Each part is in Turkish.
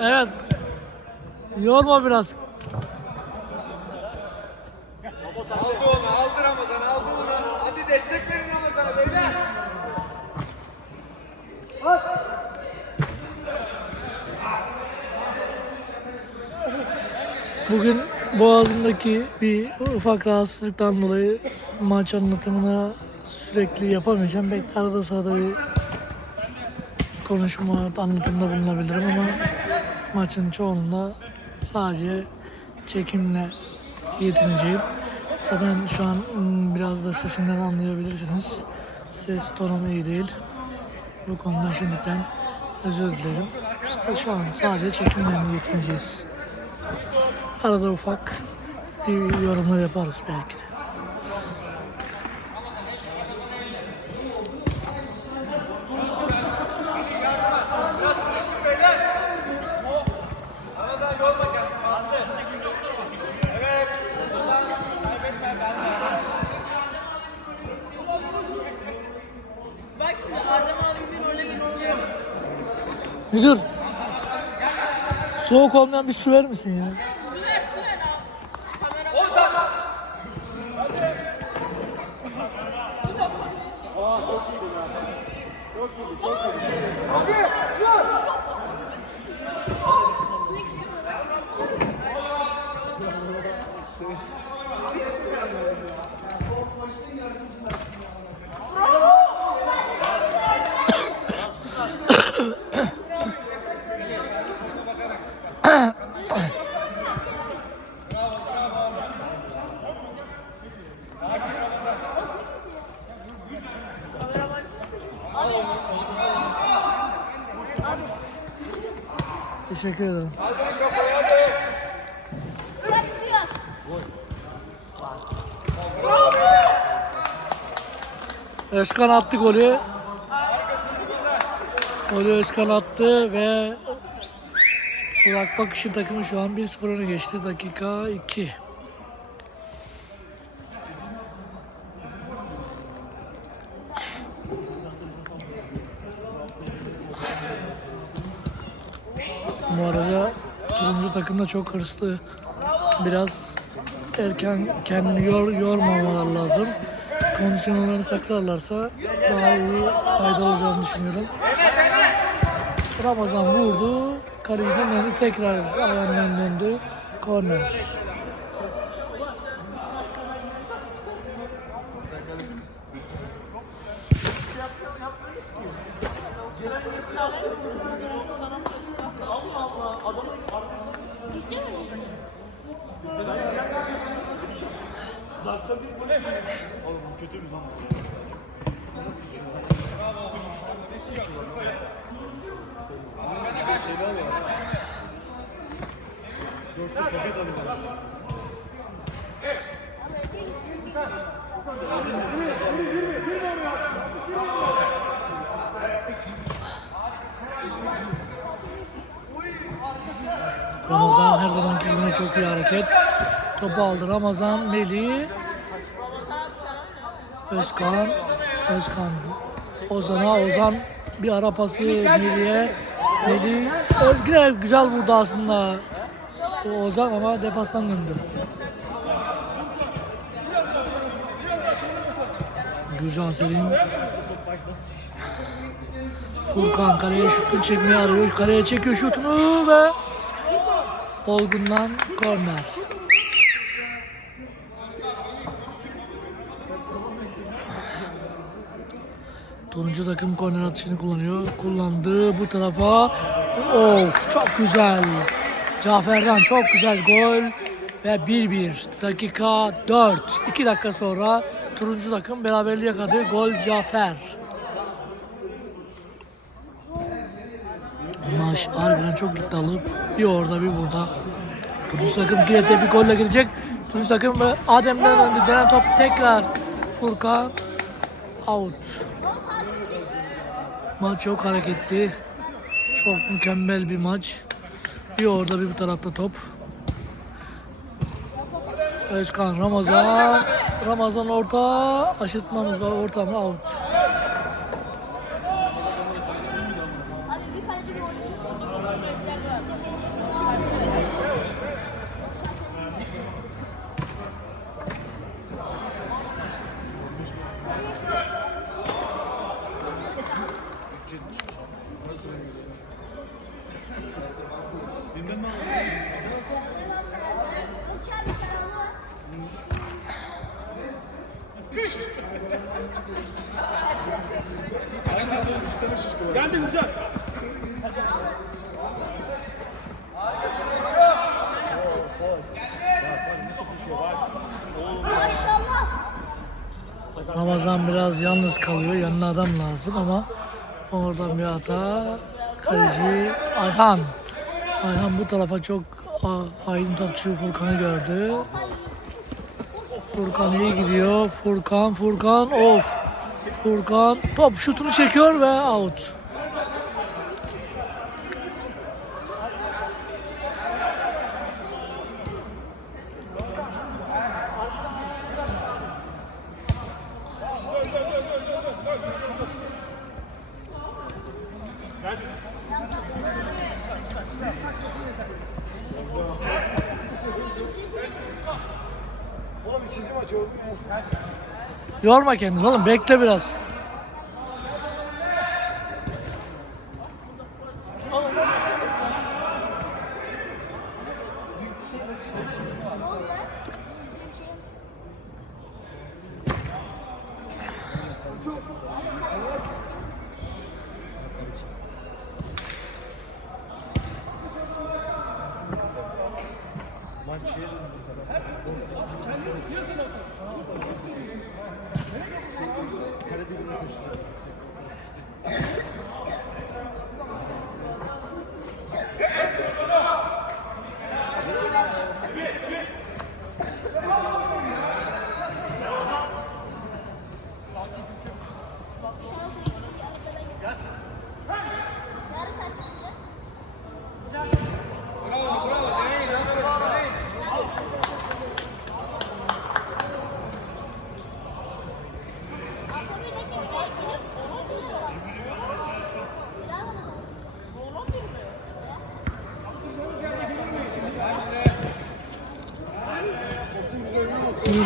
Evet. Yorma biraz. Aldı onu, aldı Ramazan, aldı onu. Hadi destek verin Ramazan'a beyler. Bugün boğazındaki bir ufak rahatsızlıktan dolayı maç anlatımını sürekli yapamayacağım. Belki arada sırada bir konuşma anlatımda bulunabilirim ama maçın çoğunluğunda sadece çekimle yetineceğim. Zaten şu an ım, biraz da sesimden anlayabilirsiniz. Ses tonum iyi değil. Bu konuda şimdiden özür dilerim. Şu an sadece çekimle yetineceğiz. Arada ufak bir yorumlar yaparız belki de. Ramazan yorma kendini, bastı. Evet. Ramazan, kaybetme ben. Bak şimdi Adem abi bir role giriyor. Müdür. Soğuk olmayan bir su verir misin ya? Abi. Kamera Teşekkür ederim. Özkan attı golü. Golü Özkan attı ve Burak Bakış'ın takımı şu an 1-0 öne geçti. Dakika 2. Bu arada turuncu takım da çok hırslı. Biraz erken kendini yor, yormamalar lazım. Kondisyonlarını saklarlarsa daha iyi fayda olacağını düşünüyorum. Ramazan vurdu. Kaleciden döndü. Tekrar ayağından döndü. Korner. Dakika bir bu ne? Oğlum bu kötü mü lan bu? Nasıl içiyor? Bravo. Nasıl içiyor lan? Şeyler var. Dörtte paket alıyorlar. Evet. Yürü, yürü, yürü, yürü. Ramazan her zamanki gibi çok iyi hareket. Topu aldı Ramazan, Melih, Özkan, Özkan, Ozan'a, Ozan bir ara pası Melih'e. Melih yine güzel vurdu aslında Ozan ama defastan döndü. Gürcan Selin Furkan kaleye şutunu çekmeye arıyor. Kaleye çekiyor şutunu ve Olgun'dan korner. Turuncu takım korner atışını kullanıyor. Kullandı bu tarafa. Of çok güzel. Cafer'den çok güzel gol. Ve 1-1. Dakika 4. 2 dakika sonra turuncu takım beraberliği yakaladı. Gol Cafer. Maç harbiden çok iddialı. Bir orada bir burada. Turuncu takım kilete bir golle girecek. Turuncu takım Adem'den önde denen top tekrar Furkan out. Maç çok hareketli. Çok mükemmel bir maç. Bir orada bir bu tarafta top. Özkan Ramazan. Ramazan orta. Aşırtmamız var. Orta mı? Out. Ramazan biraz yalnız kalıyor. Yanına adam lazım ama oradan bir hata. Kaleci Ayhan. Ayhan bu tarafa çok a- hain topçu Furkan'ı gördü. Furkan iyi gidiyor. Furkan, Furkan, of. Furkan top şutunu çekiyor ve out. Yorma kendini oğlum bekle biraz.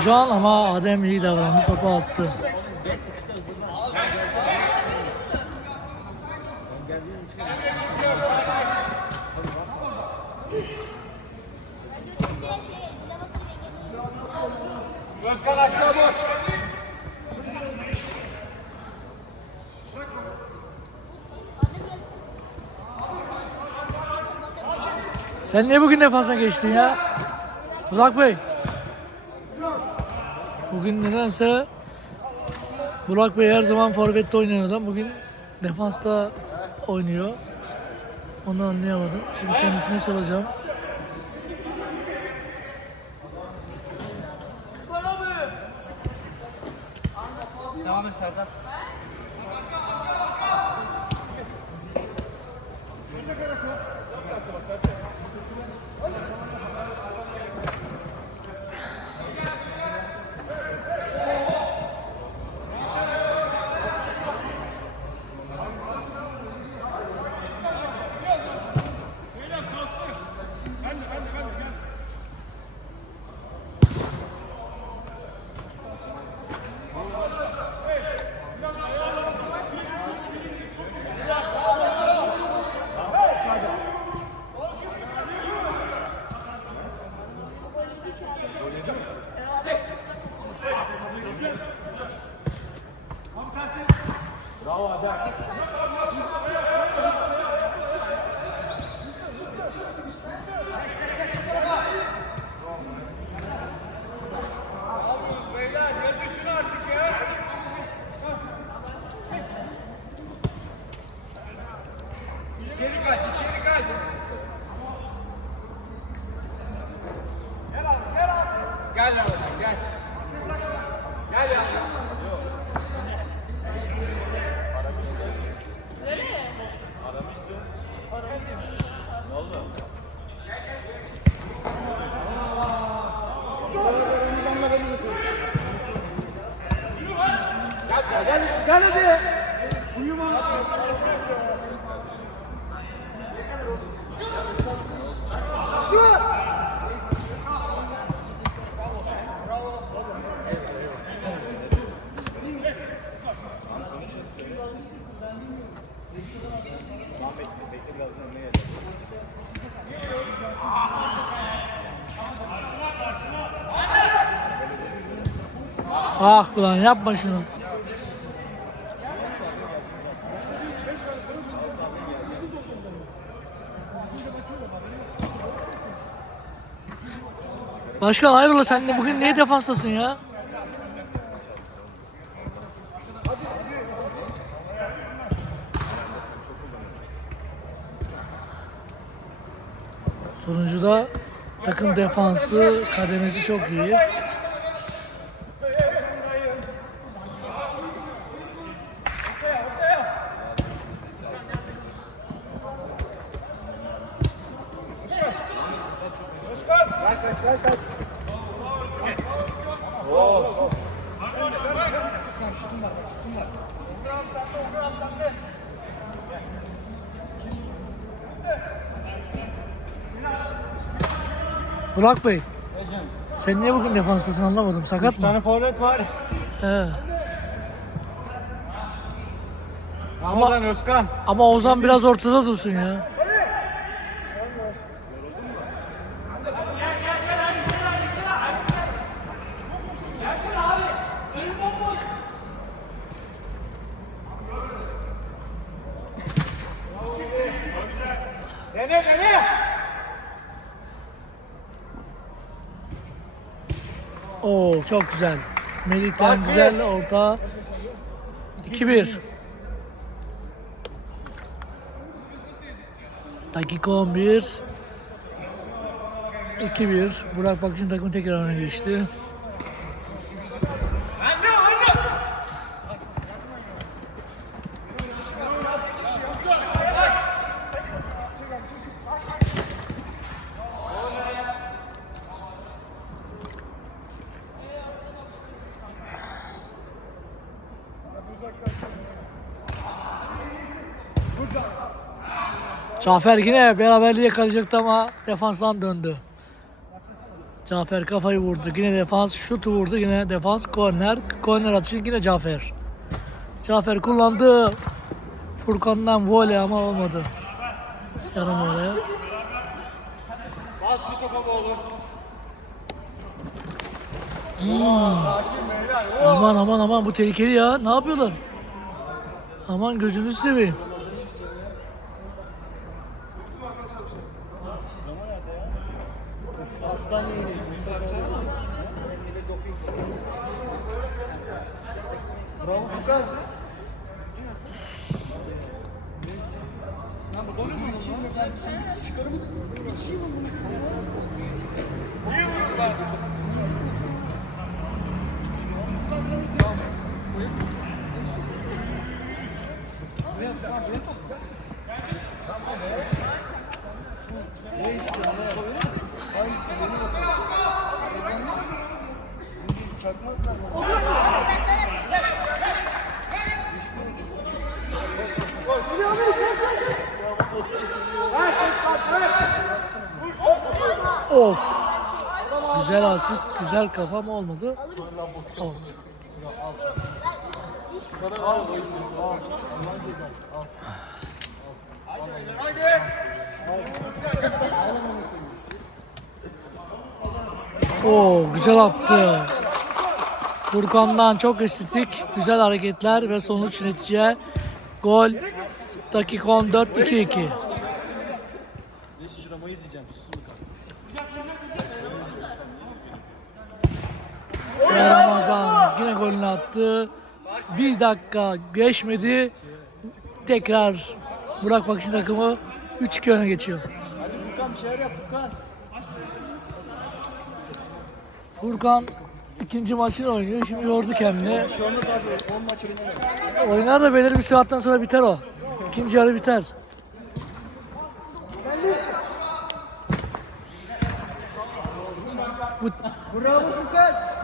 Gürcan ama Adem iyi davrandı. Topu attı. Sen niye bugün defansa geçtin ya? Burak Bey. Bugün nedense Burak Bey her zaman forvette oynayan adam. Bugün defansta oynuyor. Onu anlayamadım. Şimdi kendisine soracağım. Oh, I bet. Gel hadi. Uyuma. Ah ulan yapma şunu. Başkan hayrola sen de bugün niye defanstasın ya? Turuncu'da takım defansı kademesi çok iyi. Burak Bey. Sen niye bugün defanstasın anlamadım. Sakat Bir mı? tane forvet var. He. Ramazan Özkan. Ama Ozan biraz ortada dursun ya. Çok güzel. Melih'ten güzel orta. 2-1. Dakika 11. 2-1. Burak Bakış'ın takımı tekrar öne geçti. Cafer yine beraberliğe kalacaktı ama defanstan döndü. Cafer kafayı vurdu. Yine defans şutu vurdu. Yine defans korner. Korner atışı yine Cafer. Cafer kullandı. Furkan'dan voley ama olmadı. Yarım topa oğlum. Aman aman aman bu tehlikeli ya. Ne yapıyorlar? Aman gözünü seveyim. Aslan yedi. Bravo Furkan. Of. Güzel asist, güzel kafa ama olmadı. Out. Oo, güzel attı. Furkan'dan çok estetik, güzel hareketler ve sonuç netice gol. Dakika 14 2-2. Ve Ramazan yine golünü attı. Bir dakika geçmedi. Tekrar Burak Bakış'ın takımı 3-2 öne geçiyor. Hadi Furkan bir şeyler yap Furkan. Furkan ikinci maçını oynuyor. Şimdi yordu kendini. Şu anda tabii 10 maç oynadı. Oynar da belirli bir saatten sonra biter o. İkinci yarı biter. Bu Bravo hemen.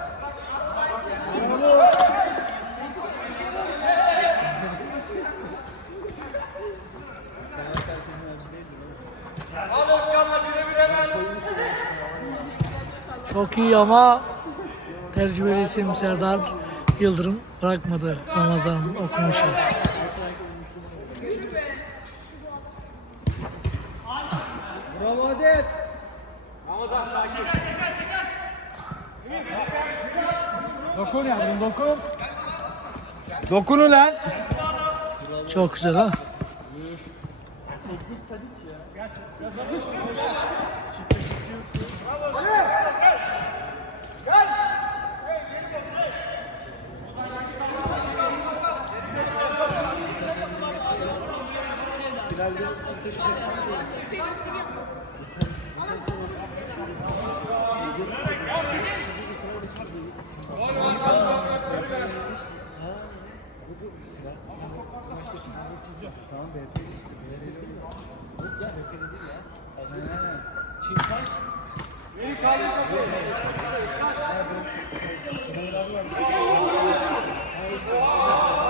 çok iyi ama tecrübeli isim Serdar Yıldırım bırakmadı Ramazan'ın okumuşu. Bravo Adet. Ramazan sakin. Dokun yavrum dokun. Dokun ulan. Çok güzel ha. At orta yerine Özkan at orta yerine.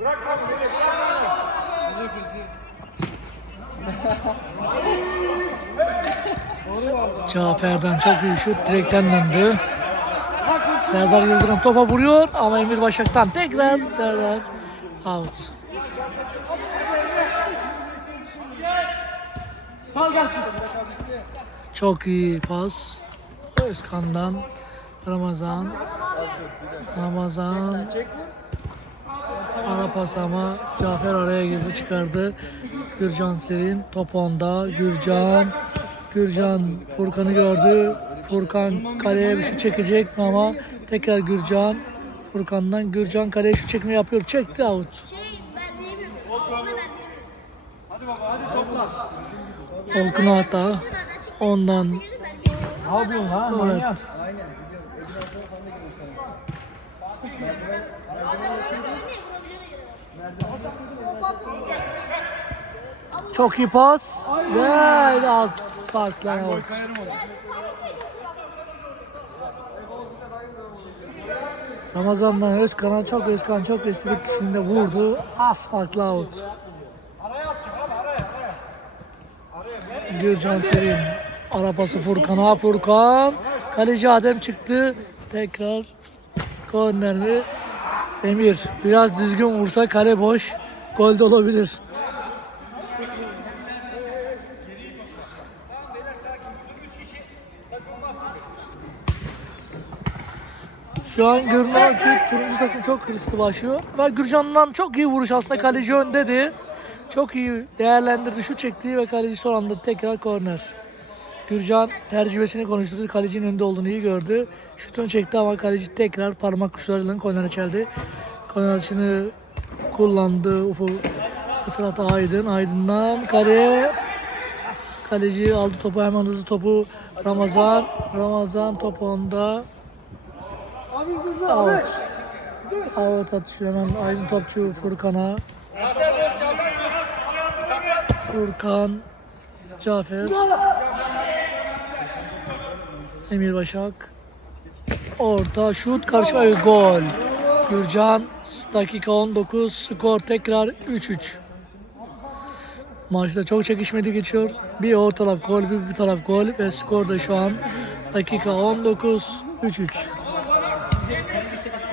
Bırakma beni bırakma. Cafer'den çok iyi şut direkten döndü. Serdar Yıldırım topa vuruyor ama Emir Başak'tan tekrar Serdar out. Çok iyi pas. Özkan'dan Ramazan. Ramazan. Ara pas ama Cafer araya girdi çıkardı. Gürcan Serin top onda. Gürcan. Gürcan Furkan'ı gördü. Furkan kaleye bir şut çekecek ama tekrar Gürcan. Furkan'dan Gürcan kaleye şut çekme yapıyor. Çekti out. Şey ben diyemiyorum. Altına ben diyemiyorum. Hadi baba hadi topla. Olkun hata. Ondan Ben diyemiyorum. Ne yapıyorsun ha? evet. Sen. Çok iyi pas. Ve az farklar out. Ramazan'dan Özkan'a çok Özkan çok istedik şimdi vurdu. Az farklı out. Gürcan Serin. Arabası Furkan'a Furkan. Kaleci Adem çıktı. Tekrar kornerli Emir. Biraz düzgün vursa kale boş. Gol de olabilir. Şu an görünen ki turuncu takım çok hırslı başlıyor. Ve Gürcan'dan çok iyi vuruş aslında kaleci öndedi. Çok iyi değerlendirdi, şu çekti ve kaleci son anda tekrar korner. Gürcan tecrübesini konuşturdu. Kalecinin önünde olduğunu iyi gördü. Şutunu çekti ama kaleci tekrar parmak uçlarıyla kornere çeldi. Korner açını kullandı. Ufuk Fıtrat Aydın. Aydın'dan kaleye Kaleci aldı topu hemen hızlı topu Ramazan. Ramazan top onda. Out. Out atışıyor hemen Aydın topçu Furkan'a. Furkan. Cafer. Emir Başak. Orta şut karşıma ve gol. Gürcan dakika 19 skor tekrar 3-3. Maçta çok çekişmeli geçiyor. Bir o taraf gol, bir bir taraf gol ve skor da şu an dakika 19 3-3.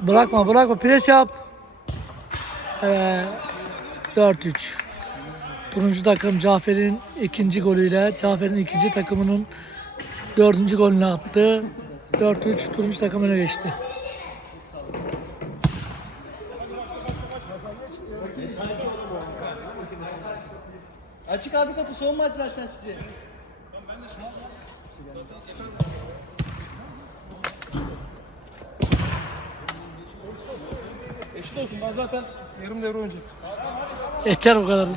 Bırakma bırakma pres yap. Evet. 4-3. Turuncu takım Cafer'in ikinci golüyle Cafer'in ikinci takımının dördüncü golünü attı. 4-3 turuncu takım öne geçti. Açık abi kapı son maç zaten size. Eşit olsun ben zaten yarım devre önce. Yeter o kadar.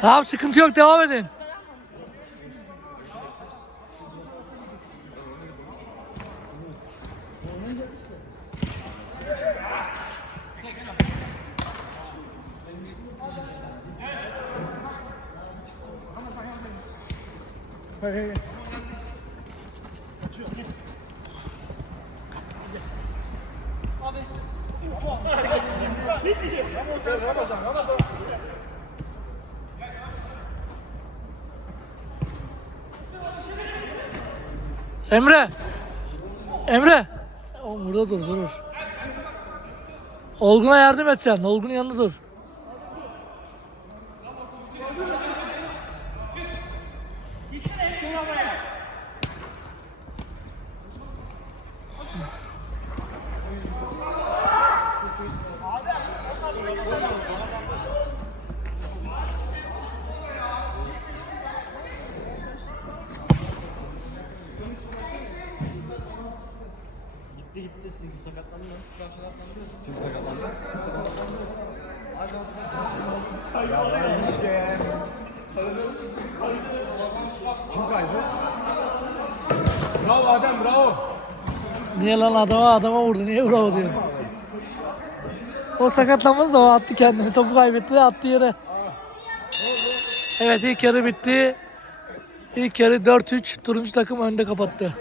Tamam sıkıntı yok devam edin. Emre. Emre. O burada dur durur. Olgun'a yardım et sen. Olgun'un yanında dur. Bravo Adem bravo. Niye lan adama adama vurdu? Niye bravo diyor? O sakatlanmadı da o attı kendini. Topu kaybetti de attı yere. Evet ilk yarı bitti. İlk yarı 4-3 turuncu takım önde kapattı.